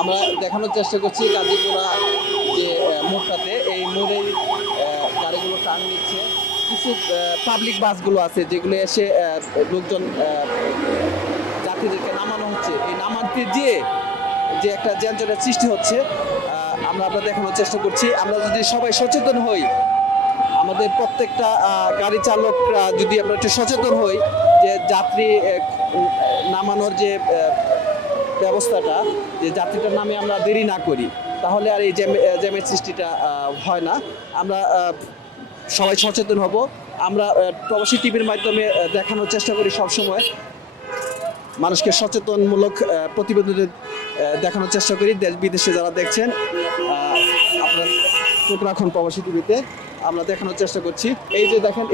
আমরা দেখানোর চেষ্টা করছি গাজীপুরা যে মোড়টাতে, এই মোড়ে গাড়িগুলো টার্ন নিচ্ছে। কিছু পাবলিক বাসগুলো আছে যেগুলো এসে লোকজন যাত্রীদেরকে নামানো হচ্ছে। এই নামাতে গিয়ে যে একটা যানজটের সৃষ্টি হচ্ছে, আমরা দেখানোর চেষ্টা করছি। আমরা যদি সবাই সচেতন হই, আমাদের প্রত্যেকটা গাড়ি চালকরা যদি আমরা একটু সচেতন হই যে যাত্রী নামানোর যে ব্যবস্থাটা, যে যাত্রীটার নামে আমরা দেরি না করি, তাহলে আর এই জ্যামের সৃষ্টিটা হয় না। আমরা সবাই সচেতন হব। আমরা প্রবাসী টিভির মাধ্যমে দেখানোর চেষ্টা করি সবসময়, মানুষকে সচেতনমূলক প্রতিবেদন দেখানোর চেষ্টা করি। দেশ বিদেশে যারা দেখছেন, আপনারা চোখ রাখুন প্রবাসী টিভিতে। আমরা দেখানোর চেষ্টা করছি, এই যে দেখেন,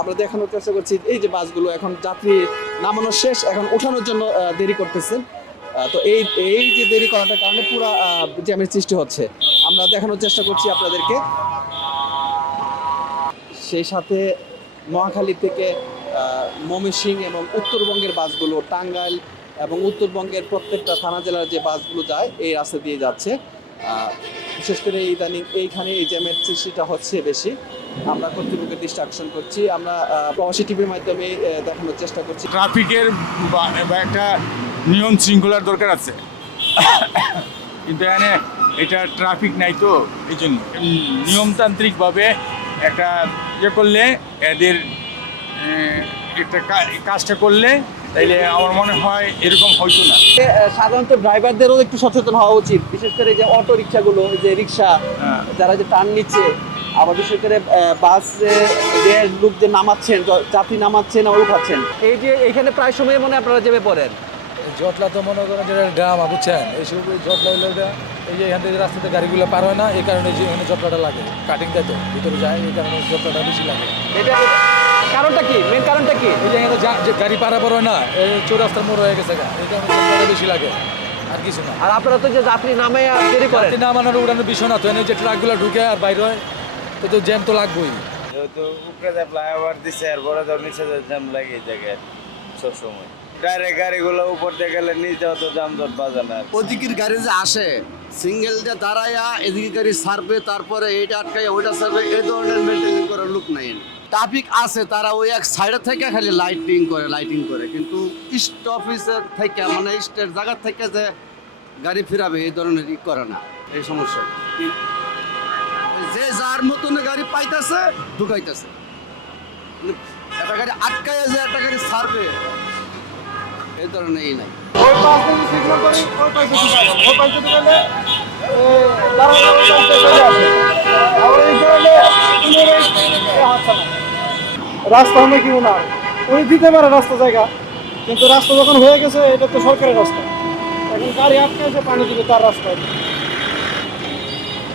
আমরা দেখানোর চেষ্টা করছি এই যে বাসগুলো এখন যাত্রী নামানো শেষ, এখন ওঠানোর জন্য দেরি করতেছেন। তো এই যে দেরি করাটার কারণে পুরো জ্যামের সৃষ্টি হচ্ছে। আমরা দেখানোর চেষ্টা করছি আপনাদেরকে। সেই সাথে নোয়াখালী থেকে ময়মনসিংহ এবং উত্তরবঙ্গের বাসগুলো, টাঙ্গাইল এবং উত্তরবঙ্গের প্রত্যেকটা থানা জেলার যে বাসগুলো যায় এই রাস্তা দিয়ে যাচ্ছে। বিশেষ করে ইদানিং এইখানে এই জ্যামের সৃষ্টিটা হচ্ছে বেশি। আমরা কর্তৃপক্ষের দৃষ্টি আকর্ষণ করছি। আমরা প্রবাসী টিভির মাধ্যমে দেখানোর চেষ্টা করছি। ট্রাফিকের একটা নিয়ম শৃঙ্খলার দরকার আছে, কিন্তু এখানে এটা ট্রাফিক নাই, তো এই জন্য নিয়মতান্ত্রিকভাবে একটা ইয়ে করলে, এদের একটা কাজটা করলে, তাইলে আমার মনে হয় এরকম হইতো না। সাধারণত ড্রাইভারদেরও একটু সচেতন হওয়া উচিত, বিশেষ করে যে অটো রিক্সাগুলো, যে রিক্সা যারা যে টার্ন নিচ্ছে, আবার বিশেষ করে বাসে যে লোক যে নামাচ্ছেন, যাত্রী নামাচ্ছেন আর উঠাচ্ছেন, এই যে এখানে প্রায় সময় মনে আপনারা চেপে পড়েন। জটলা তো মনে করেন যেটা ড্রামা, বুঝছেন, এইসব জটলা হইলে এই যে এখান থেকে রাস্তাতে গাড়িগুলো পার হয় না, এই কারণে যে এখানে জটলাটা লাগে, কাটিং দেয় তো ভিতরে যায়, এই কারণে জটলাটা বেশি লাগে। এটা কারণটা কি, মেন কারণটা কি? এই যে এখানে গাড়ি পারাপার হয় না, এই চৌরাস্তার মোড় হয়ে গেছে, এই কারণে জটলাটা বেশি লাগে, আর কিছু না। আর আপনারা তো যে যাত্রী নামে দেরি করেন, নামানোর উড়ানোর বিষয় না তো, এনে যে ট্রাকগুলো ঢুকে আর বাইরে হয়, তো জ্যাম তো লাগবেই। যেহেতু উপরে ফ্লাইওভার দিচ্ছে, এরপরে তো নিচে জ্যাম লাগে জায়গায় সবসময়। ডাইরেক্ট গাড়িগুলো উপর দিয়ে গেলে নিচেও তো যানজট বাজে না। ওদিকের গাড়ি যে আসে সিঙ্গেল যে দাঁড়াইয়া এদিকে গাড়ি সারবে, তারপরে এইটা আটকাইয়া ওইটা সারবে, এই ধরনের মেনটেন করার লোক নাই। ট্রাফিক আছে, তারা ওই এক সাইডে থেকে খালি লাইটিং করে, কিন্তু স্টপেজের থেকে মানে স্টেট জায়গা থেকে যে গাড়ি ফিরাবে এই ধরনের করে না। এই সমস্যা যে যার মতন গাড়ি পাইতেছে ঢুকাইতেছে, একটা গাড়ি আটকাইয়া যে একটা গাড়ি সারবে এই ধরনের এই নাই। রাস্তা হলে কি না, উনি দিতে পারে রাস্তা জায়গা, কিন্তু রাস্তা যখন হয়ে গেছে এটা তো সরকারের রাস্তা, এখন গাড়ি আটকে এসে পানি দিবে তার রাস্তায়।